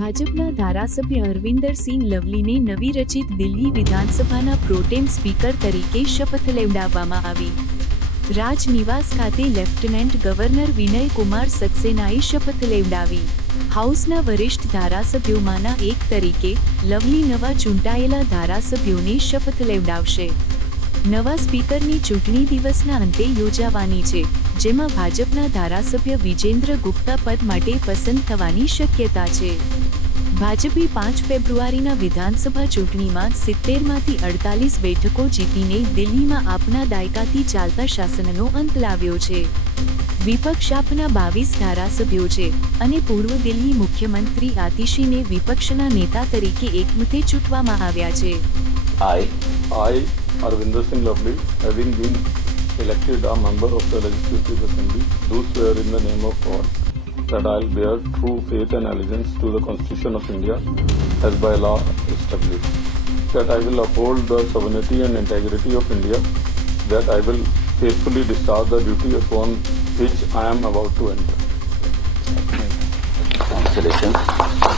ભાજપના ધારાસભ્ય હરવિંદરસિંહ લવલીને નવી રચિત દિલ્હી વિધાનસભાના પ્રોટેમ સ્પીકર તરીકે શપથ લેવડાવવામાં આવી. રાજનિવાસ ખાતે લેફ્ટનન્ટ ગવર્નર વિનય કુમાર સક્સેનાએ શપથ લેવડાવી. હાઉસના વરિષ્ઠ ધારાસભ્યોમાંના એક તરીકે લવલી નવા ચૂંટાયેલા ધારાસભ્યોને શપથ લેવડાવશે. નવા સ્પીકરની ચૂંટણી દિવસના અંતે યોજાવાની છે, જેમાં ભાજપના ધારાસભ્ય વિજેન્દ્ર ગુપ્તા પદ માટે પસંદ થવાની શક્યતા છે. ભાજપે 5 ફેબ્રુઆરીના વિધાનસભા ચૂંટણીમાં 70માંથી 48 બેઠકો જીતીને દિલ્હીમાં આપના દાયકાથી ચાલતા શાસનનો અંત લાવ્યો છે. વિપક્ષ આપના 22 ધારાસભ્યો છે અને પૂર્વ દિલ્હી મુખ્યમંત્રી આતિશીને વિપક્ષના નેતા તરીકે એકમતે ચૂંટવામાં આવ્યા છે. I, Harvinder Singh Lovely, having been elected a member of the Legislative Assembly, do swear in the name of God that I will bear true faith and allegiance to the Constitution of India as by law established, that I will uphold the sovereignty and integrity of India, that I will faithfully discharge the duty upon which I am about to enter. Congratulations.